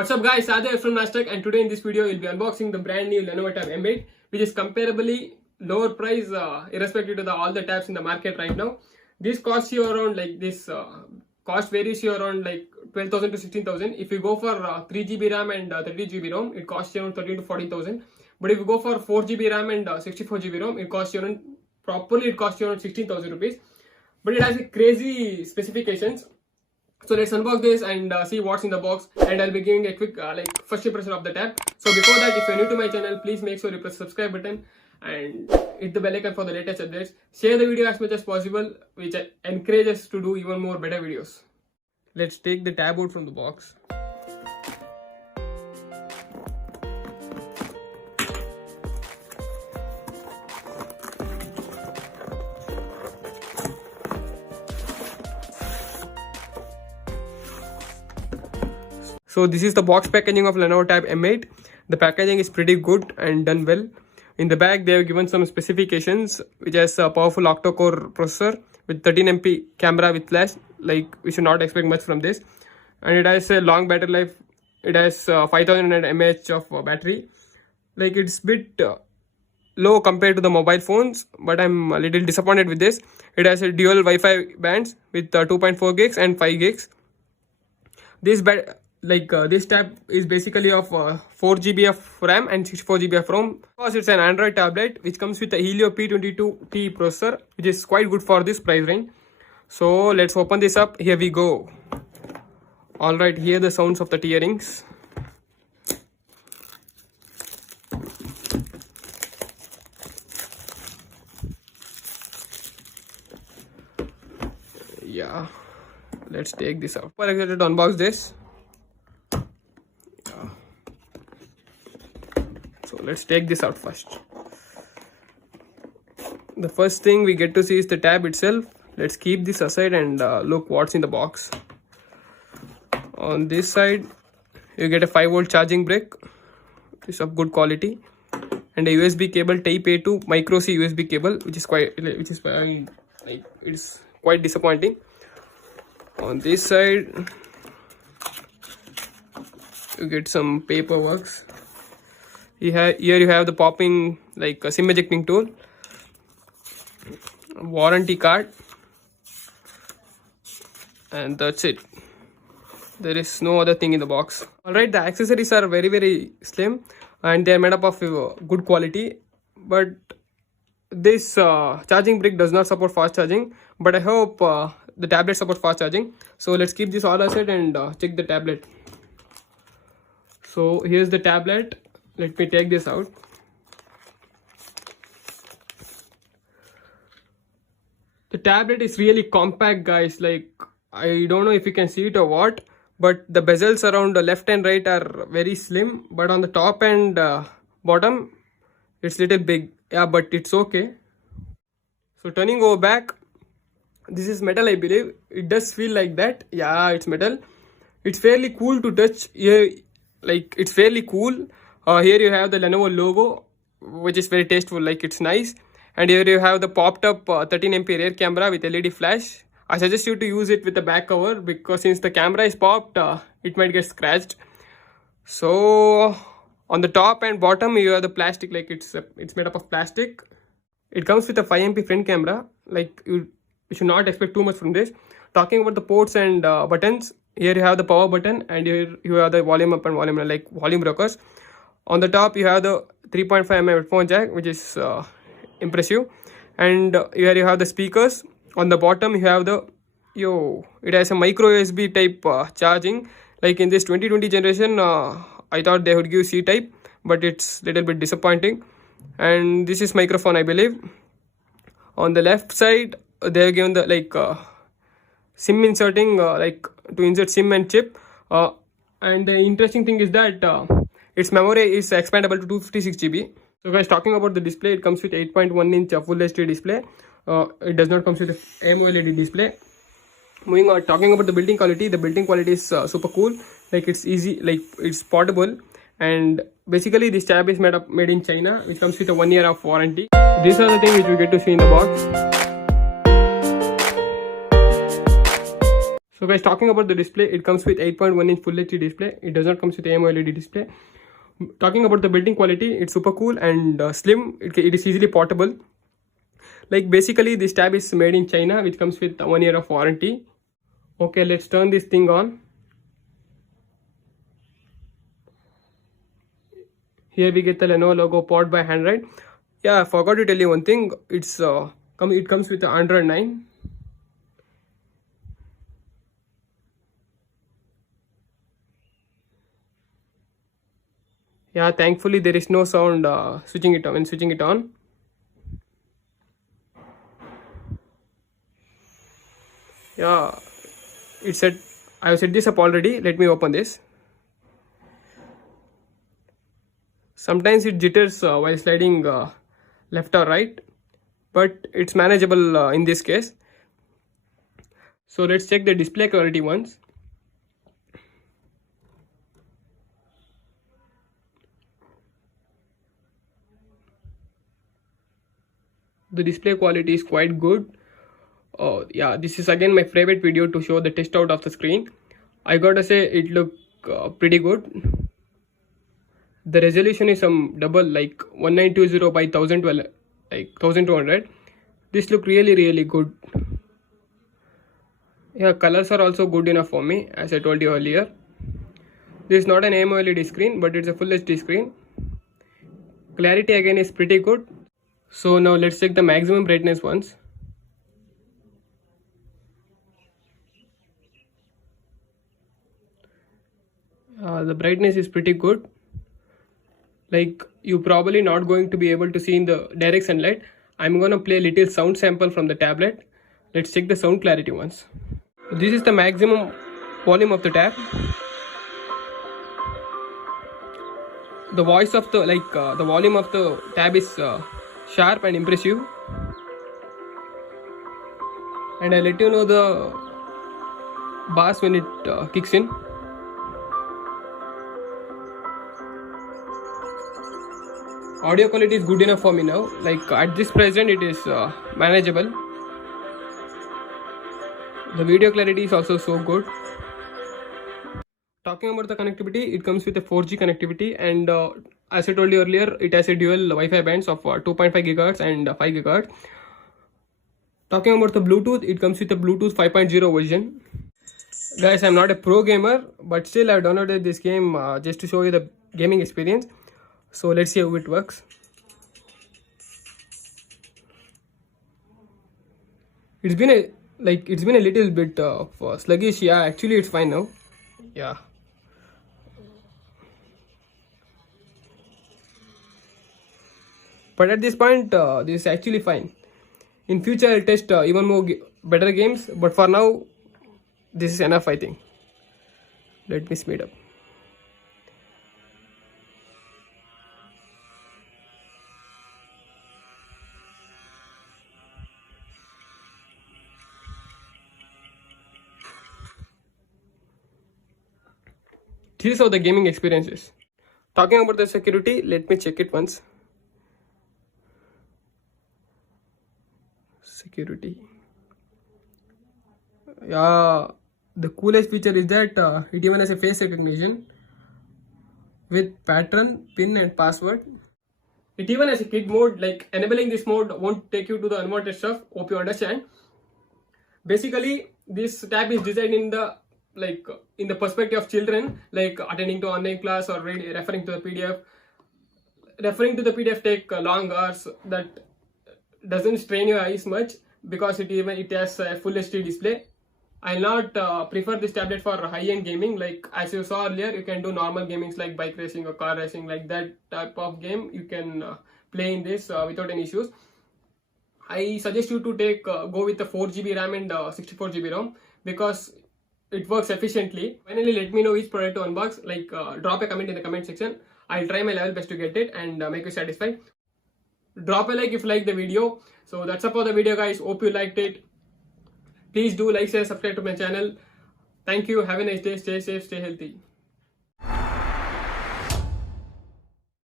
What's up guys, Adhay from Nasdaq, and today in this video we'll be unboxing the brand new Lenovo Tab M8, which is comparably lower price irrespective to all the tabs in the market right now. This costs you around cost varies you around 12,000 to 16,000. If you go for 3GB RAM and 30GB ROM, it costs you around 13 to 14,000. But if you go for 4GB RAM and 64GB ROM, it costs you around 16,000 rupees. But it has crazy specifications. So let's unbox this and see what's in the box, and I'll be giving a quick first impression of the tab. So before that, if you're new to my channel, please make sure you press the subscribe button and hit the bell icon for the latest updates. Share the video as much as possible, which encourages us to do even more better videos. Let's take the tab out from the box. So this is the box packaging of Lenovo Tab M8. The packaging is pretty good and done well. In the back they have given some specifications, which has a powerful octa-core processor with 13MP camera with flash. Like, we should not expect much from this. And it has a long battery life. It has 5000 mAh of battery. Like, it's bit low compared to the mobile phones, but I'm a little disappointed with this. It has a dual Wi-Fi bands with 2.4 gigs and 5 gigs. This tab is basically of 4GB of RAM and 64GB of ROM. Because it's an Android tablet which comes with a Helio P22T processor, which is quite good for this price range. So let's open this up. Here we go. Alright, hear the sounds of the tearings. Yeah, let's take this out. Super excited to unbox this. So let's take this out first. The first thing we get to see is the tab itself. Let's keep this aside and look what's in the box. On this side you get a 5V charging brick. It's of good quality, and a USB cable Type A to micro C USB cable, which is quite disappointing. On this side you get some paperwork. Here you have the popping SIM ejecting tool, warranty card, and that's it. There is no other thing in the box. Alright, the accessories are very slim and they are made up of good quality, but this charging brick does not support fast charging, but I hope the tablet supports fast charging. So let's keep this all aside and check the tablet. So here's the tablet. Let me take this out. The tablet is really compact, guys. Like, I don't know if you can see it or what, but the bezels around the left and right are very slim, but on the top and bottom it's little big. Yeah, but it's okay. So turning over back, this is metal, I believe. It does feel like that. Yeah, it's metal. It's fairly cool to touch. Here, it's fairly cool. Here you have the Lenovo logo, which is very tasteful. It's nice. And here you have the popped up 13MP rear camera with LED flash. I suggest you to use it with the back cover, because since the camera is popped, it might get scratched. So on the top and bottom you have the plastic, it's made up of plastic. It comes with a 5MP front camera. You should not expect too much from this. Talking about the ports and buttons, here you have the power button, and here you have the volume up and volume down, volume rockers. On the top you have the 3.5mm headphone jack, which is impressive, and here you have the speakers. On the bottom you have it has a micro USB type charging. In this 2020 generation, I thought they would give C type, but it's little bit disappointing. And this is microphone, I believe. On the left side they have given the SIM inserting, to insert SIM and chip. And the interesting thing is that its memory is expandable to 256GB. So guys, talking about the display, it comes with 8.1-inch Full HD display. It does not come with AMOLED display. Moving on, talking about the building quality is super cool. It's easy, it's portable, and basically this tab is made in China, which comes with a 1 year of warranty. These are the things which we get to see in the box. So guys, talking about the display, it comes with 8.1 inch full HD display. It does not come with AMOLED display. Talking about the building quality, it's super cool and slim. It is easily portable. Like basically this tab is made in China, which comes with 1 year of warranty. Okay, let's turn this thing on. Here we get the Lenovo logo, powered by Android. Yeah, I forgot to tell you one thing. It comes with the Android 9. Yeah, thankfully there is no sound switching it on when switching it on. Yeah, it said I have set this up already. Let me open this. Sometimes it jitters while sliding left or right, but it's manageable in this case. So let's check the display quality once. The display quality is quite good. Yeah, this is again my favorite video to show the test out of the screen. I gotta say it look pretty good. The resolution is some double, like 1920 by 1012, like 1200. This look really good. Yeah, colors are also good enough for me, as I told you earlier. This is not an AMOLED screen, but it's a full HD screen. Clarity again is pretty good. So now let's check the maximum brightness once. The brightness is pretty good. Like you probably not going to be able to see in the direct sunlight. I'm gonna play a little sound sample from the tablet. Let's check the sound clarity once. This is the maximum volume of the tab. The voice of the the volume of the tab is sharp and impressive. And I'll let you know the bass when it kicks in. Audio quality is good enough for me now. Like at this present it is manageable. The video clarity is also so good. Talking about the connectivity, it comes with a 4G connectivity, and as I told you earlier, it has a dual Wi-Fi bands of 2.5 GHz and 5 GHz. Talking about the Bluetooth, it comes with a Bluetooth 5.0 version. Guys, I'm not a pro gamer, but still I've downloaded this game just to show you the gaming experience. So let's see how it works. It's been a little bit sluggish. Yeah, actually it's fine now. Yeah. But at this point, this is actually fine. In future, I'll test even more better games. But for now, this is enough, I think. Let me speed up. This is how the gaming experience is. Talking about the security, let me check it once. Security. Yeah, the coolest feature is that it even has a face recognition with pattern, pin and password. It even has a kid mode. Like enabling this mode won't take you to the unwanted stuff. Hope you understand. Basically, this tab is designed in the perspective of children, like attending to online class or referring to the PDF. Referring to the PDF take long hours. That doesn't strain your eyes much because it has a full HD display. I'll not prefer this tablet for high-end gaming. Like as you saw earlier, you can do normal gamings like bike racing or car racing, like that type of game you can play in this without any issues. I suggest you to go with the 4GB RAM and 64GB ROM because it works efficiently. Finally, let me know which product to unbox. Like drop a comment in the comment section. I'll try my level best to get it and make you satisfied. Drop a like if you like the video. So that's all for the video, guys. Hope you liked it. Please do like, share, subscribe to my channel. Thank you. Have a nice day. Stay safe, stay healthy.